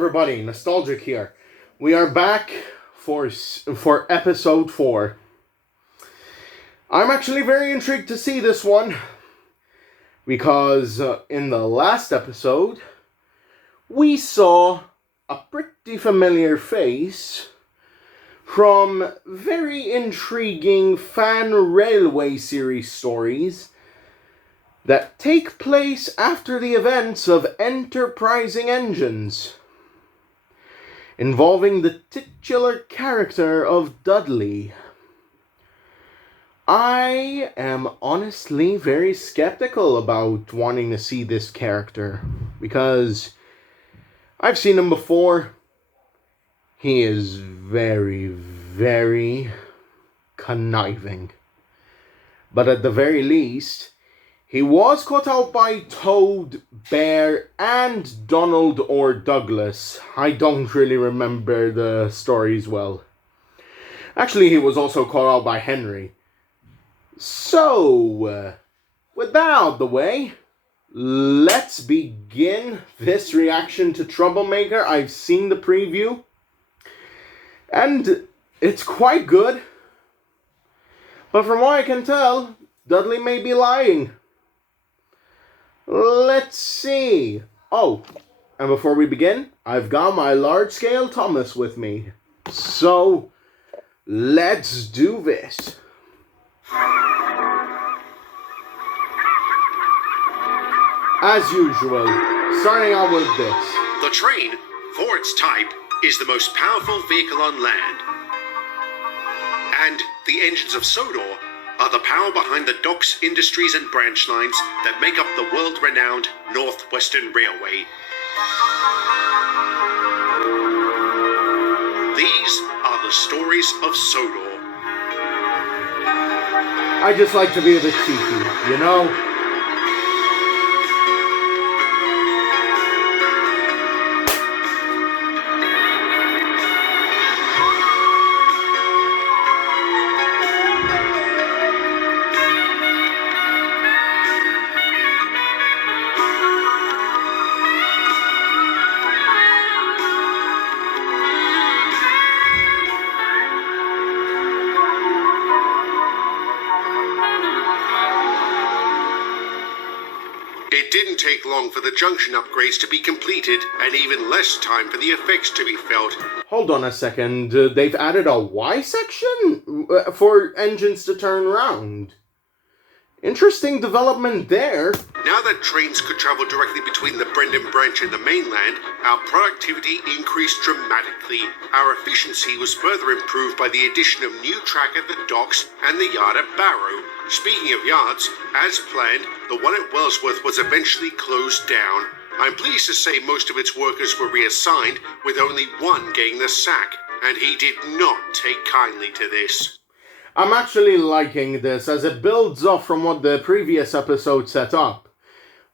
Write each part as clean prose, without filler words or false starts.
everybody, Nostalgic here. We are back for episode 4. I'm actually very intrigued to see this one, because in the last episode, we saw a pretty familiar face from very intriguing fan railway series stories that take place after the events of Enterprising Engines, involving the titular character of Dudley. I am honestly very skeptical about wanting to see this character, because I've seen him before. He is very, very conniving. But at the very least, he was caught out by Toad, Bear, and Donald or Douglas. I don't really remember the stories well. Actually, he was also caught out by Henry. So, with that out of the way, let's begin this reaction to Troublemaker. I've seen the preview, and it's quite good. But from what I can tell, Dudley may be lying. Let's see. Oh, and before we begin, I've got my large-scale Thomas with me. So, let's do this. As usual, starting out with this. The train, for its type, is the most powerful vehicle on land. And the engines of Sodor are the power behind the docks, industries and branch lines that make up the world-renowned Northwestern Railway. These are the stories of Sodor. I just like to be a bit cheeky, you know? It didn't take long for the junction upgrades to be completed, and even less time for the effects to be felt. Hold on a second, they've added a Y section for engines to turn around. Interesting development there. Now that trains could travel directly between the Brendan branch and the mainland, our productivity increased dramatically. Our efficiency was further improved by the addition of new track at the docks and the yard at Barrow. Speaking of yards, as planned, the one at Wellsworth was eventually closed down. I'm pleased to say most of its workers were reassigned, with only one getting the sack, and he did not take kindly to this. I'm actually liking this, as it builds off from what the previous episode set up.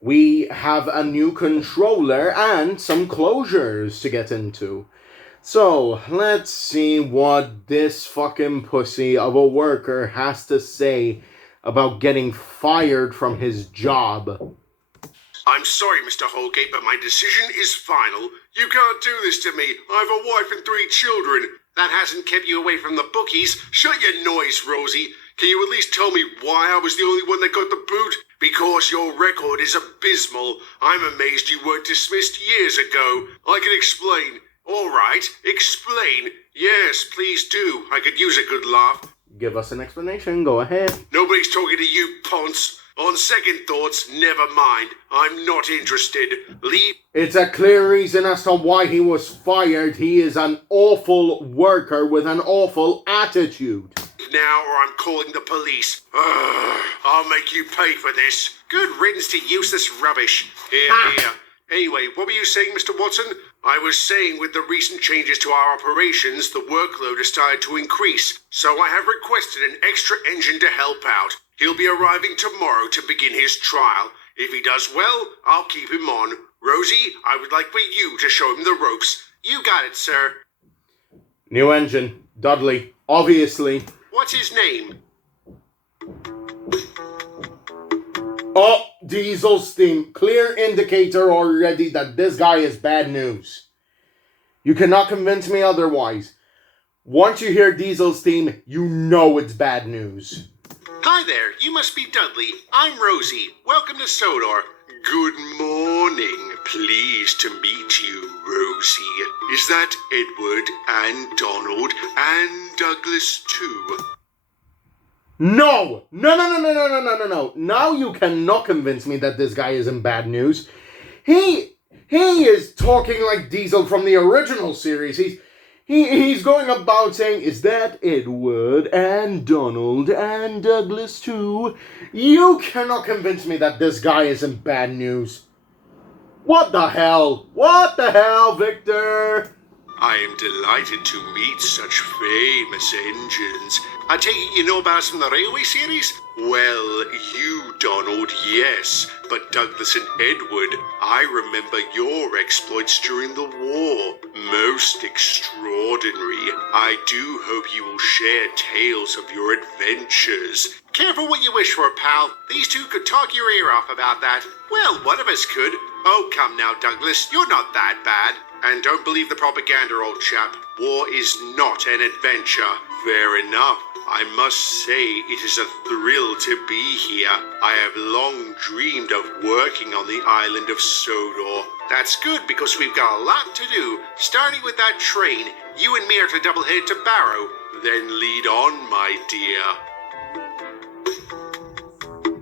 We have a new controller and some closures to get into. So, let's see what this fucking pussy of a worker has to say about getting fired from his job. I'm sorry, Mr. Holgate, but my decision is final. You can't do this to me. I have a wife and 3 children. That hasn't kept you away from the bookies. Shut your noise, Rosie. Can you at least tell me why I was the only one that got the boot? Because your record is abysmal. I'm amazed you weren't dismissed years ago. I can explain. All right, explain. Yes, please do. I could use a good laugh. Give us an explanation, go ahead. Nobody's talking to you, Ponce. On second thoughts, never mind. I'm not interested. Leave. It's a clear reason as to why he was fired. He is an awful worker with an awful attitude. Now or I'm calling the police. I'll make you pay for this. Good riddance to useless rubbish. Here. Anyway, what were you saying, Mr. Watson? I was saying with the recent changes to our operations, the workload has started to increase, so I have requested an extra engine to help out. He'll be arriving tomorrow to begin his trial. If he does well, I'll keep him on. Rosie, I would like for you to show him the ropes. You got it, sir. New engine. Dudley. Obviously. What's his name? Oh, diesel steam. Clear indicator already that this guy is bad news. You cannot convince me otherwise. Once you hear Diesel's theme, you know it's bad news. Hi there, you must be Dudley. I'm Rosie. Welcome to Sodor. Good morning. Pleased to meet you, Rosie. Is that Edward and Donald and Douglas too? No! No. Now you cannot convince me that this guy isn't bad news. He is talking like Diesel from the original series. He's going about saying, is that Edward and Donald and Douglas too? You cannot convince me that this guy isn't bad news. What the hell? What the hell, Victor? I am delighted to meet such famous engines. I take it you know about us from the railway series? Well, you, Donald, yes. But Douglas and Edward, I remember your exploits during the war. Most extraordinary. I do hope you will share tales of your adventures. Careful what you wish for, pal. These two could talk your ear off about that. Well, one of us could. Oh, come now, Douglas. You're not that bad. And don't believe the propaganda, old chap. War is not an adventure. Fair enough. I must say it is a thrill to be here. I have long dreamed of working on the island of Sodor. That's good because we've got a lot to do. Starting with that train, you and me are to double-head to Barrow. Then lead on, my dear.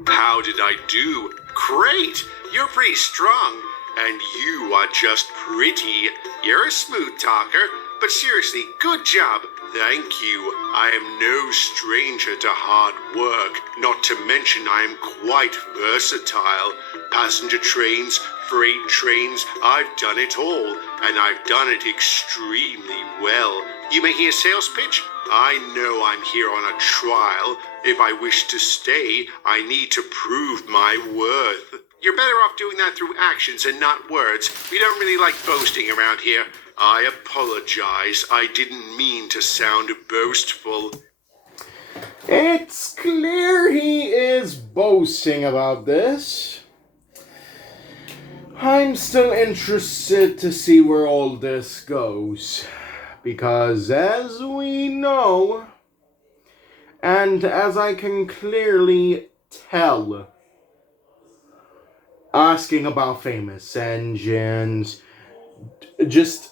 How did I do? Great! You're pretty strong. And you are just pretty. You're a smooth talker. But seriously, good job. Thank you. I am no stranger to hard work. Not to mention I am quite versatile. Passenger trains, freight trains, I've done it all. And I've done it extremely well. You making a sales pitch? I know I'm here on a trial. If I wish to stay, I need to prove my worth. You're better off doing that through actions and not words. We don't really like boasting around here. I apologize. I didn't mean to sound boastful. It's clear he is boasting about this. I'm still interested to see where all this goes. Because as we know, and as I can clearly tell, asking about famous engines, just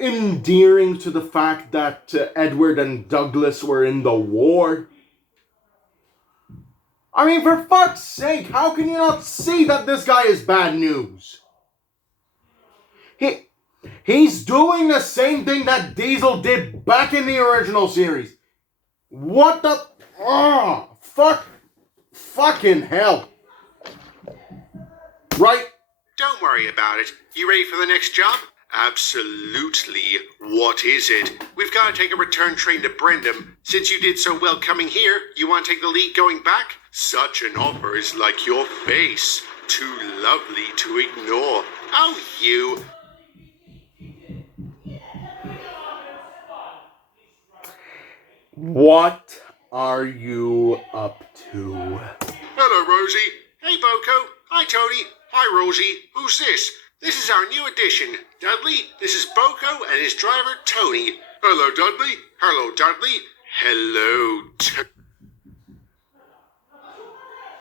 endearing to the fact that Edward and Douglas were in the war. I mean, for fuck's sake, how can you not see that this guy is bad news? He's doing the same thing that Diesel did back in the original series. What the... Oh, fucking hell. Right? Don't worry about it. You ready for the next job? Absolutely. What is it? We've got to take a return train to Brendam. Since you did so well coming here, you want to take the lead going back? Such an offer is like your face. Too lovely to ignore. Oh, you. What are you up to? Hello, Rosie. Hey, Boko. Hi, Tony. Hi, Rosie. Who's this? This is our new addition. Dudley, this is Boko and his driver, Tony. Hello, Dudley. Hello, Dudley. Hello,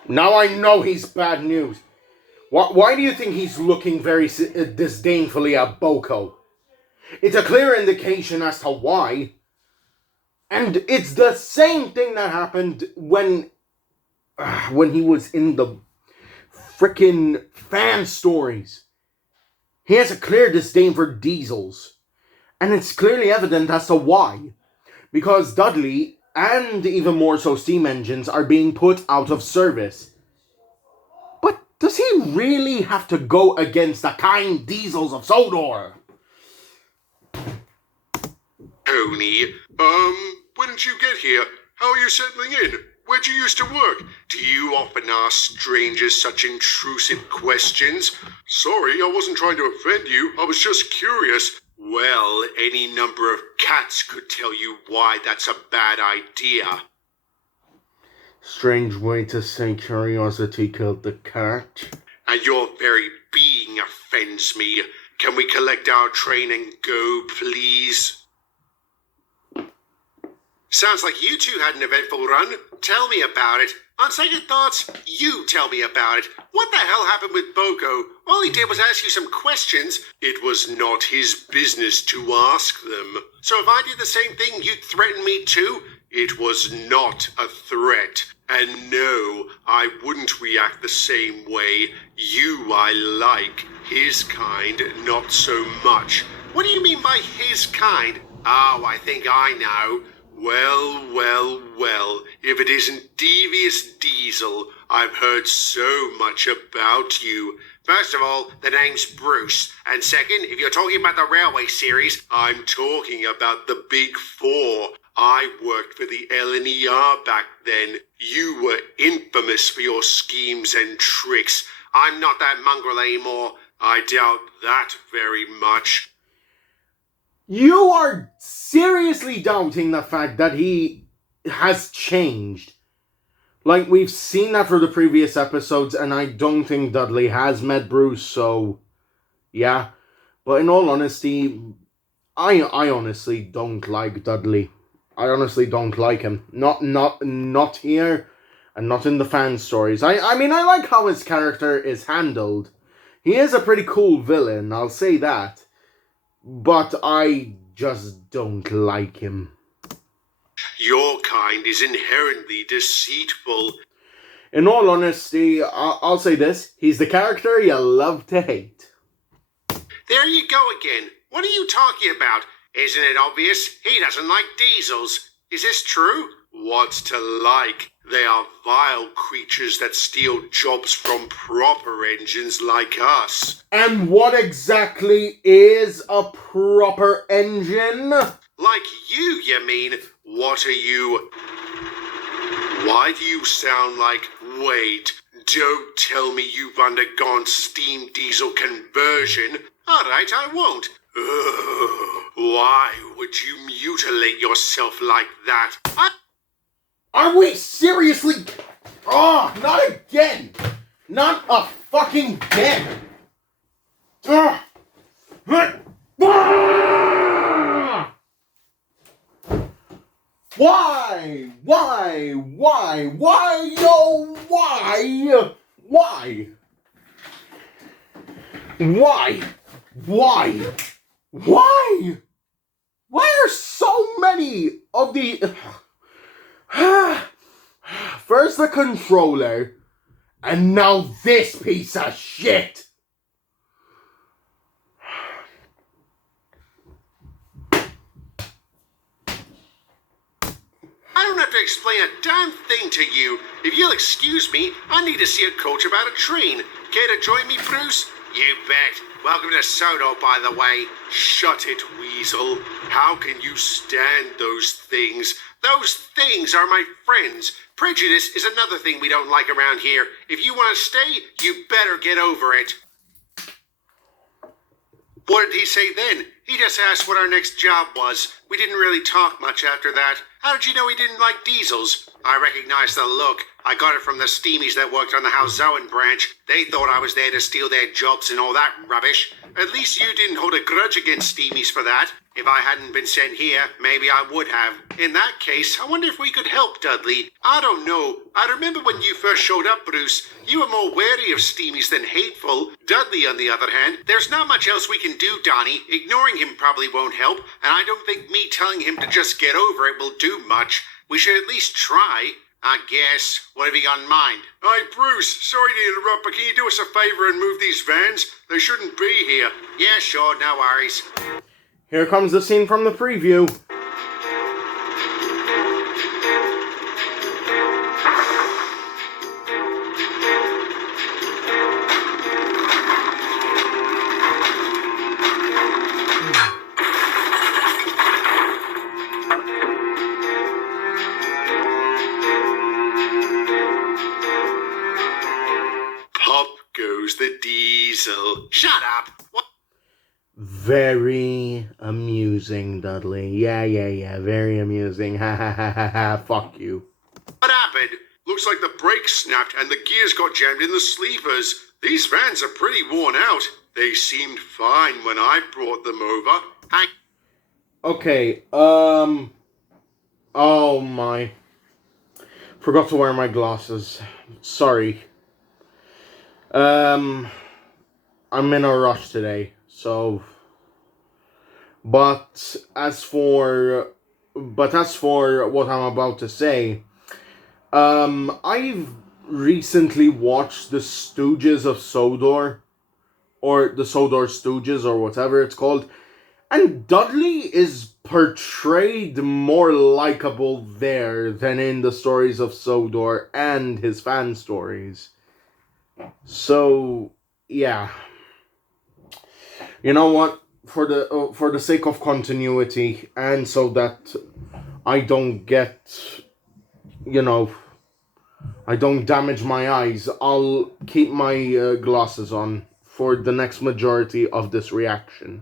Now I know he's bad news. Why do you think he's looking very disdainfully at Boko? It's a clear indication as to why. And it's the same thing that happened when he was in the frickin' fan stories. He has a clear disdain for diesels. And it's clearly evident as to why. Because Dudley, and even more so steam engines, are being put out of service. But does he really have to go against the kind diesels of Sodor? Tony. When did you get here? How are you settling in? Where'd you used to work? Do you often ask strangers such intrusive questions? Sorry, I wasn't trying to offend you. I was just curious. Well, any number of cats could tell you why that's a bad idea. Strange way to say curiosity killed the cat. And your very being offends me. Can we collect our train and go, please? Sounds like you two had an eventful run. Tell me about it. On second thoughts, you tell me about it. What the hell happened with Boko? All he did was ask you some questions. It was not his business to ask them. So if I did the same thing, you'd threaten me too? It was not a threat. And no, I wouldn't react the same way. You I like. His kind, not so much. What do you mean by his kind? Oh, I think I know. Well, if it isn't Devious Diesel, I've heard so much about you. First of all, the name's Bruce. And second, if you're talking about the Railway series, I'm talking about the Big Four. I worked for the LNER back then. You were infamous for your schemes and tricks. I'm not that mongrel anymore. I doubt that very much. You are seriously doubting the fact that he has changed. Like, we've seen that for the previous episodes, and I don't think Dudley has met Bruce, so yeah. But in all honesty, I honestly don't like Dudley. I honestly don't like him. Not here, and not in the fan stories. I mean, I like how his character is handled. He is a pretty cool villain, I'll say that. But I just don't like him. Your kind is inherently deceitful. In all honesty, I'll say this. He's the character you love to hate. There you go again. What are you talking about? Isn't it obvious? He doesn't like diesels. Is this true? What's to like? They are vile creatures that steal jobs from proper engines like us. And what exactly is a proper engine? Like you mean? What are you? Why do you sound like... Wait, don't tell me you've undergone steam diesel conversion. All right, I won't. Why would you mutilate yourself like that? Are we seriously... Oh, not again! Not a fucking again! Why? Yo, why? Why are so many of the... First the controller, and now this piece of shit! I don't have to explain a damn thing to you. If you'll excuse me, I need to see a coach about a train. Care to join me, Bruce? You bet. Welcome to Sodor, by the way. Shut it, Weasel. How can you stand those things? Those things are my friends. Prejudice is another thing we don't like around here. If you want to stay, you better get over it. What did he say then? He just asked what our next job was. We didn't really talk much after that. How did you know he didn't like diesels? I recognized the look. I got it from the steamies that worked on the Hauzoen branch. They thought I was there to steal their jobs and all that rubbish. At least you didn't hold a grudge against steamies for that. If I hadn't been sent here, maybe I would have. In that case, I wonder if we could help Dudley. I don't know. I remember when you first showed up, Bruce. You were more wary of steamies than hateful. Dudley, on the other hand, there's not much else we can do, Donnie. Ignoring him probably won't help, and I don't think me telling him to just get over it will do much. We should at least try. I guess. What have you got in mind? Hey, Bruce, sorry to interrupt, but can you do us a favor and move these vans? They shouldn't be here. Yeah, sure, no worries. Here comes the scene from the preview. Pop goes the diesel. Shut up. What? Very amusing, Dudley. Yeah, very amusing. Ha. Fuck you. What happened? Looks like the brakes snapped and the gears got jammed in the sleepers. These vans are pretty worn out. They seemed fine when I brought them over. Okay, oh my. Forgot to wear my glasses. Sorry. I'm in a rush today, so... But as for what I'm about to say, I've recently watched the Stooges of Sodor, or the Sodor Stooges, or whatever it's called, and Dudley is portrayed more likable there than in the stories of Sodor and his fan stories. So, yeah. You know what? For the sake of continuity, and so that I don't get, I don't damage my eyes, I'll keep my glasses on for the next majority of this reaction.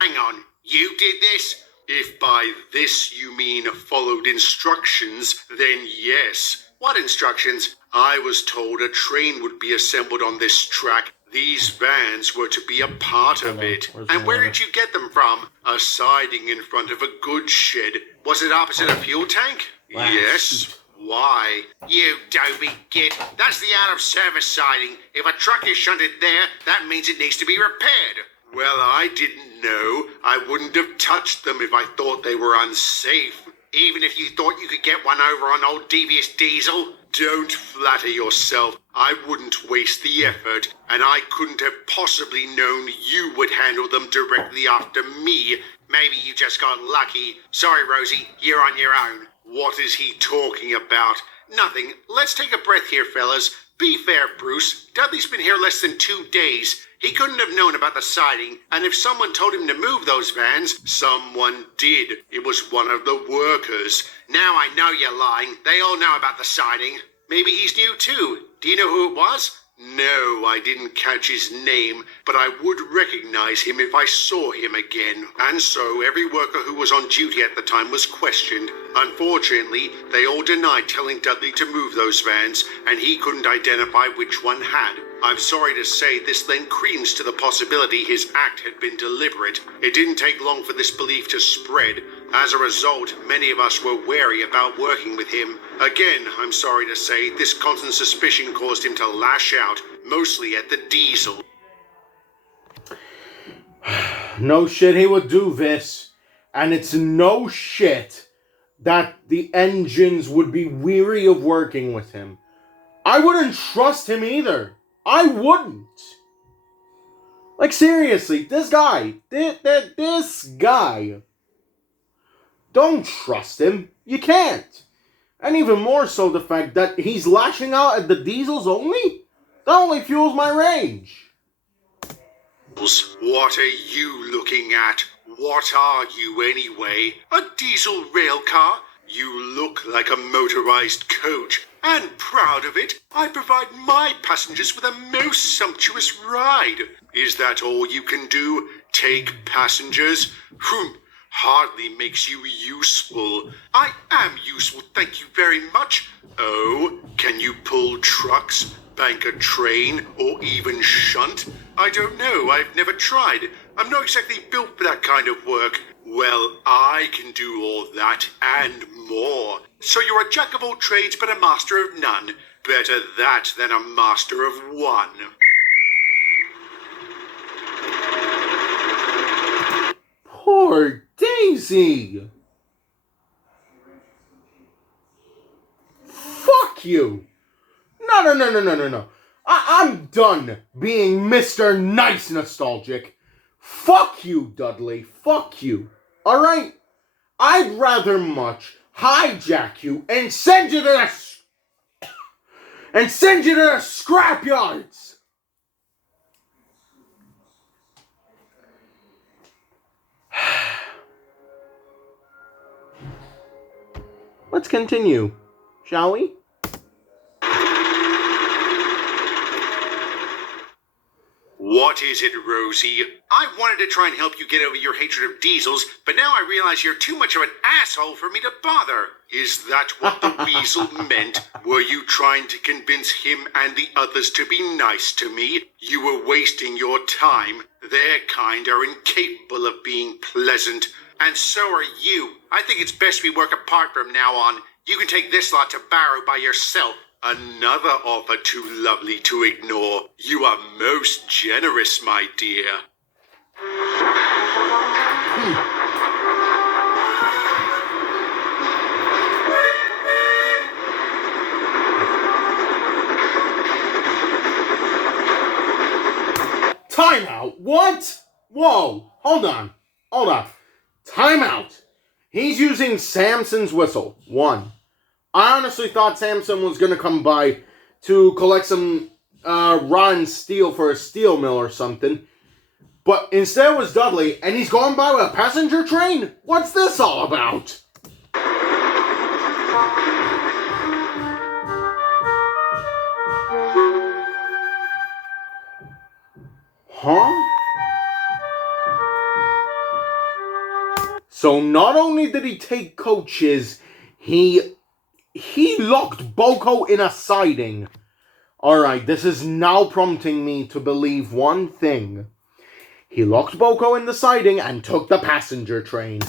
Hang on, you did this? If by this you mean followed instructions, then yes. What instructions? I was told a train would be assembled on this track. These vans were to be a part of it. And where did you get them from? A siding in front of a goods shed. Was it opposite a fuel tank? Yes. Why? You dopey git. That's the out-of-service siding. If a truck is shunted there, that means it needs to be repaired. Well, I didn't know. I wouldn't have touched them if I thought they were unsafe. Even if you thought you could get one over on old devious Diesel. Don't flatter yourself. I wouldn't waste the effort, and I couldn't have possibly known you would handle them directly after me. Maybe you just got lucky. Sorry, Rosie, you're on your own. What is he talking about? Nothing. Let's take a breath here, fellas. Be fair, Bruce. Dudley's been here less than 2 days. He couldn't have known about the siding, and if someone told him to move those vans, someone did. It was one of the workers. Now I know you're lying. They all know about the siding. Maybe he's new too. Do you know who it was? No, I didn't catch his name, but I would recognize him if I saw him again. And so every worker who was on duty at the time was questioned. Unfortunately, they all denied telling Dudley to move those vans, and he couldn't identify which one had. I'm sorry to say this lent credence to the possibility his act had been deliberate. It didn't take long for this belief to spread. As a result, many of us were wary about working with him. Again, I'm sorry to say, this constant suspicion caused him to lash out, mostly at the Diesel. No shit he would do this. And it's no shit that the engines would be weary of working with him. I wouldn't trust him either. I wouldn't. Like, seriously, this guy. This guy. Don't trust him. You can't. And even more so the fact that he's lashing out at the Diesels only? That only fuels my rage. What are you looking at? What are you anyway? A diesel rail car? You look like a motorized coach. And proud of it, I provide my passengers with a most sumptuous ride. Is that all you can do? Take passengers? Hardly makes you useful. I am useful, thank you very much. Oh, can you pull trucks, bank a train, or even shunt? I don't know, I've never tried. I'm not exactly built for that kind of work. Well, I can do all that and more. So you're a jack of all trades but a master of none. Better that than a master of one. Poor Daisy! Fuck you! No. I'm done being Mr. Nice Nostalgic. Fuck you, Dudley. Fuck you. Alright? I'd rather much hijack you and send you to the scrapyards. Let's continue, shall we? What is it, Rosie? I wanted to try and help you get over your hatred of diesels, but now I realize you're too much of an asshole for me to bother. Is that what the weasel meant? Were you trying to convince him and the others to be nice to me? You were wasting your time. Their kind are incapable of being pleasant. And so are you. I think it's best we work apart from now on. You can take this lot to Barrow by yourself. Another offer too lovely to ignore. You are most generous, my dear. Time out. What? Whoa. Hold on. Time out. He's using Samson's whistle. 1. I honestly thought Samson was going to come by to collect some rotten steel for a steel mill or something. But instead it was Dudley, and he's going by with a passenger train? What's this all about? Huh? So not only did he take coaches, he locked Boko in a siding. Alright, this is now prompting me to believe one thing. He locked Boko in the siding and took the passenger train.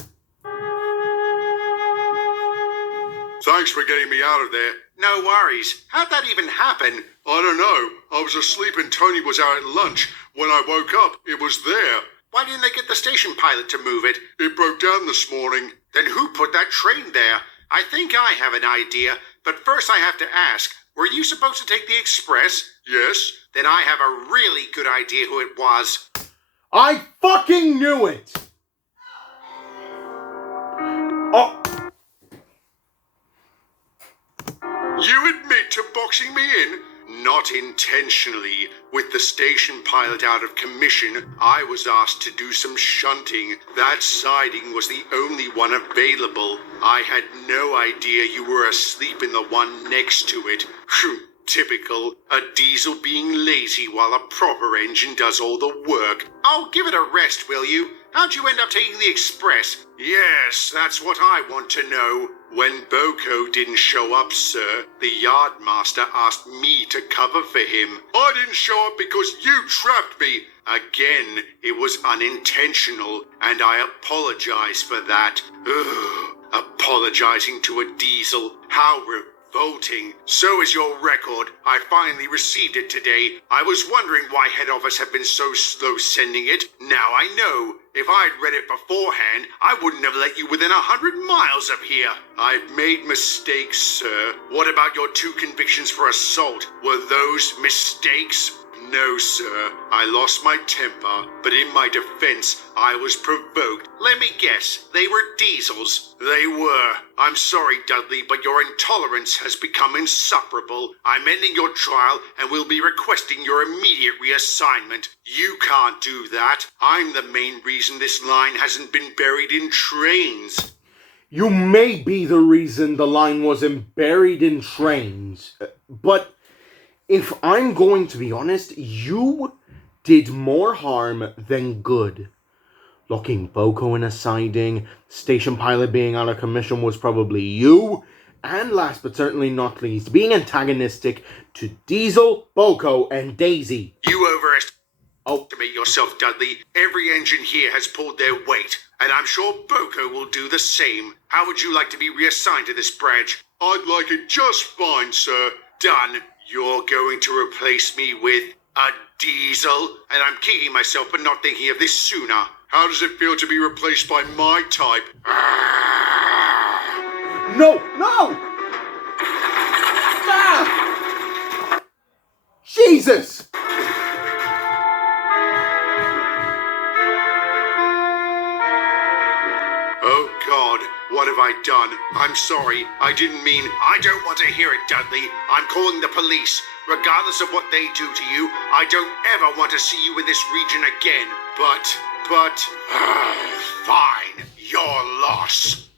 Thanks for getting me out of there. No worries. How'd that even happen? I don't know. I was asleep and Tony was out at lunch. When I woke up, it was there. Why didn't they get the station pilot to move it? It broke down this morning. Then who put that train there? I think I have an idea, but first I have to ask, were you supposed to take the express? Yes. Then I have a really good idea who it was. I fucking knew it! Oh. You admit to boxing me in? Not intentionally. With the station pilot out of commission, I was asked to do some shunting. That siding was the only one available. I had no idea you were asleep in the one next to it. Typical. A diesel being lazy while a proper engine does all the work. Oh, give it a rest, will you? How'd you end up taking the express? Yes, that's what I want to know. When Boko didn't show up, sir, the yardmaster asked me to cover for him. I didn't show up because you trapped me. Again, it was unintentional, and I apologize for that. Ugh, apologizing to a diesel. How revolting. So is your record. I finally received it today. I was wondering why head office had been so slow sending it. Now I know. If I'd read it beforehand, I wouldn't have let you within 100 miles of here. I've made mistakes, sir. What about your 2 convictions for assault? Were those mistakes? No, sir. I lost my temper, but in my defense, I was provoked. Let me guess, they were diesels? They were. I'm sorry, Dudley, but your intolerance has become insufferable. I'm ending your trial and will be requesting your immediate reassignment. You can't do that. I'm the main reason this line hasn't been buried in trains. You may be the reason the line wasn't buried in trains, but if I'm going to be honest, you did more harm than good. Locking Boko in a siding, station pilot being out of commission was probably you, and last but certainly not least, being antagonistic to Diesel, Boko, and Daisy. You overestimate yourself, Dudley. Every engine here has pulled their weight, and I'm sure Boko will do the same. How would you like to be reassigned to this branch? I'd like it just fine, sir. Done. You're going to replace me with a diesel? And I'm kicking myself for not thinking of this sooner. How does it feel to be replaced by my type? No! Ah! Jesus! Oh, God. What have I done? I'm sorry. I didn't mean... I don't want to hear it, Dudley. I'm calling the police. Regardless of what they do to you, I don't ever want to see you in this region again. But... fine. Your loss.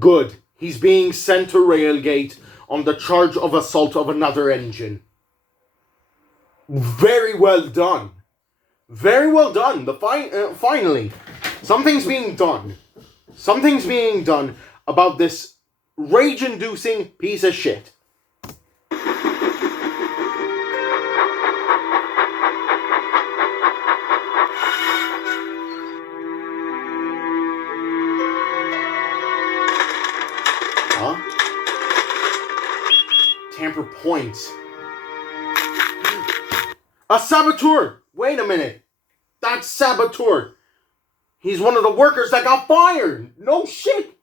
Good. He's being sent to Railgate on the charge of assault of another engine. Very well done. Very well done. Finally, something's being done. Something's being done about this rage-inducing piece of shit. Huh? Tamper points. A saboteur! Wait a minute. That's Saboteur. He's one of the workers that got fired. No shit.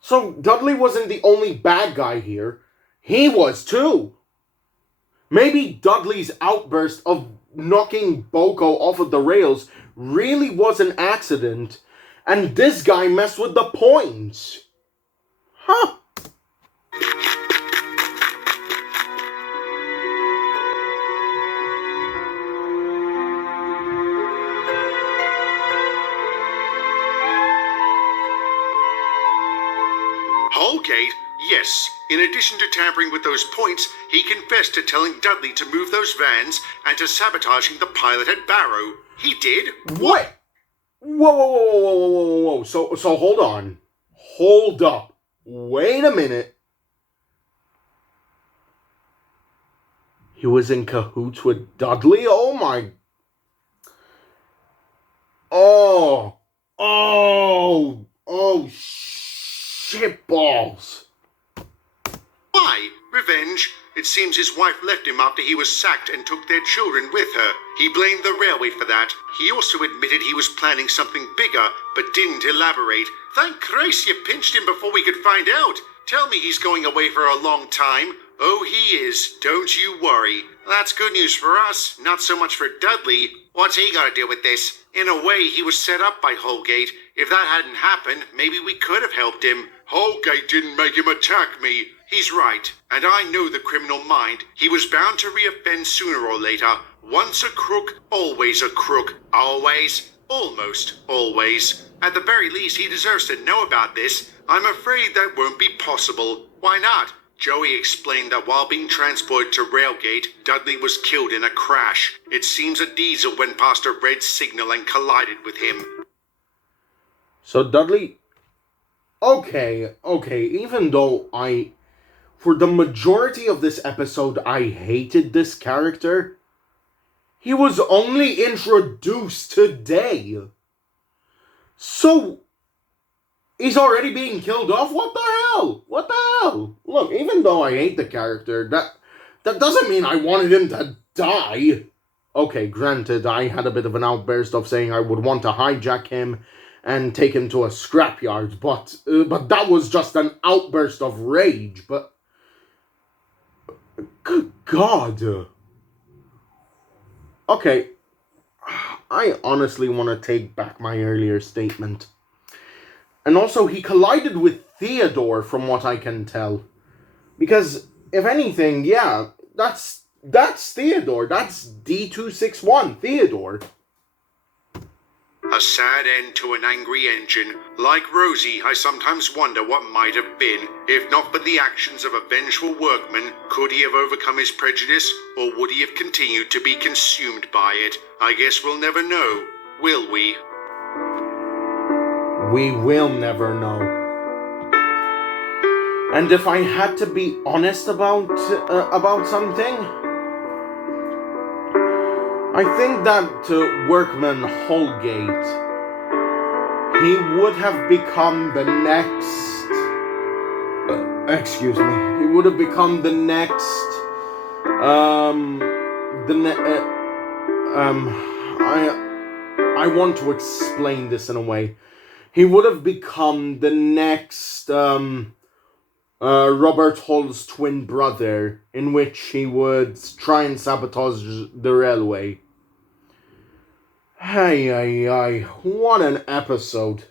So Dudley wasn't the only bad guy here. He was too. Maybe Dudley's outburst of knocking Boko off of the rails really was an accident, and this guy messed with the points. Huh. Holgate? Yes. In addition to tampering with those points, he confessed to telling Dudley to move those vans and to sabotaging the pilot at Barrow. He did? What? Whoa. So hold on. Hold up. Wait a minute. He was in cahoots with Dudley? Oh my... Oh, shitballs. Why? Revenge? It seems his wife left him after he was sacked and took their children with her. He blamed the railway for that. He also admitted he was planning something bigger, but didn't elaborate. Thank Christ you pinched him before we could find out. Tell me he's going away for a long time. Oh, he is. Don't you worry. That's good news for us, not so much for Dudley. What's he got to do with this? In a way, he was set up by Holgate. If that hadn't happened, maybe we could have helped him. Holgate didn't make him attack me. He's right, and I know the criminal mind. He was bound to reoffend sooner or later. Once a crook, always a crook. Always? Almost always. At the very least, he deserves to know about this. I'm afraid that won't be possible. Why not? Joey explained that while being transported to Railgate, Dudley was killed in a crash. It seems a diesel went past a red signal and collided with him. So Dudley... Okay, even though for the majority of this episode, I hated this character, he was only introduced today. So... he's already being killed off? What the hell? Look, even though I hate the character, that doesn't mean I wanted him to die. Okay, granted, I had a bit of an outburst of saying I would want to hijack him and take him to a scrapyard, but that was just an outburst of rage, but... Good God. Okay, I honestly want to take back my earlier statement. And also, he collided with Theodore, from what I can tell. Because, if anything, yeah, that's Theodore. That's D261, Theodore. A sad end to an angry engine. Like Rosie, I sometimes wonder what might have been. If not for the actions of a vengeful workman, could he have overcome his prejudice, or would he have continued to be consumed by it? I guess we'll never know, will we? We will never know. And if I had to be honest about something, I think that workman Holgate, he would have become the next... he would have become the next... I want to explain this in a way. He would have become the next Robert Hull's twin brother, in which he would try and sabotage the railway. Hey, what an episode.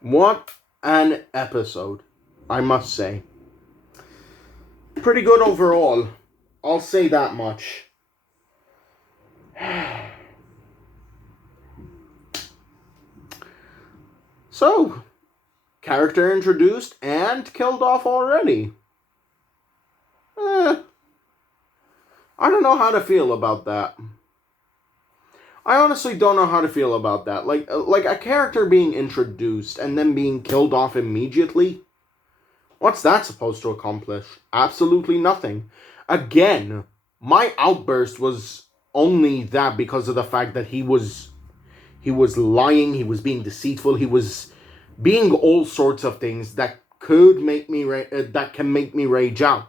What an episode, I must say. Pretty good overall, I'll say that much. So, character introduced and killed off already. I don't know how to feel about that. I honestly don't know how to feel about that. Like a character being introduced and then being killed off immediately. What's that supposed to accomplish? Absolutely nothing. Again, my outburst was only that because of the fact that he was lying, he was being deceitful, he was being all sorts of things that could make me that can make me rage out.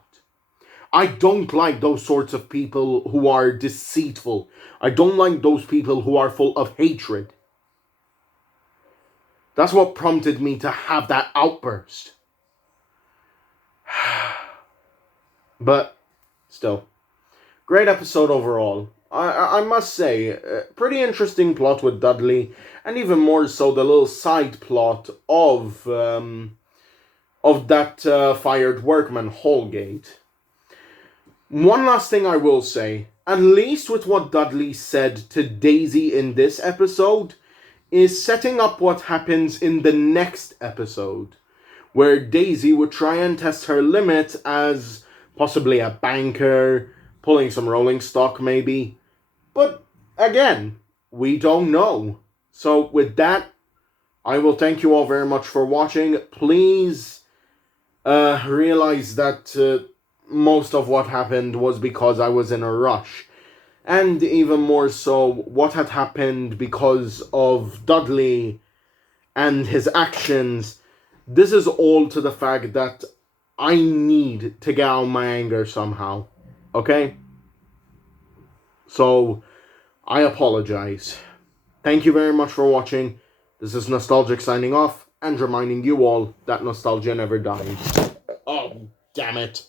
I don't like those sorts of people who are deceitful. I don't like those people who are full of hatred. That's what prompted me to have that outburst. But still, great episode overall. I must say, pretty interesting plot with Dudley, and even more so the little side plot of that fired workman Holgate. One last thing I will say, at least with what Dudley said to Daisy in this episode, is setting up what happens in the next episode, where Daisy would try and test her limit as possibly a banker, pulling some rolling stock maybe. But again, we don't know. So with that, I will thank you all very much for watching. Please realize that most of what happened was because I was in a rush. And even more so, what had happened because of Dudley and his actions. This is all to the fact that I need to get out my anger somehow. Okay? So, I apologize. Thank you very much for watching. This is Nostalgic signing off and reminding you all that nostalgia never dies. Oh, damn it.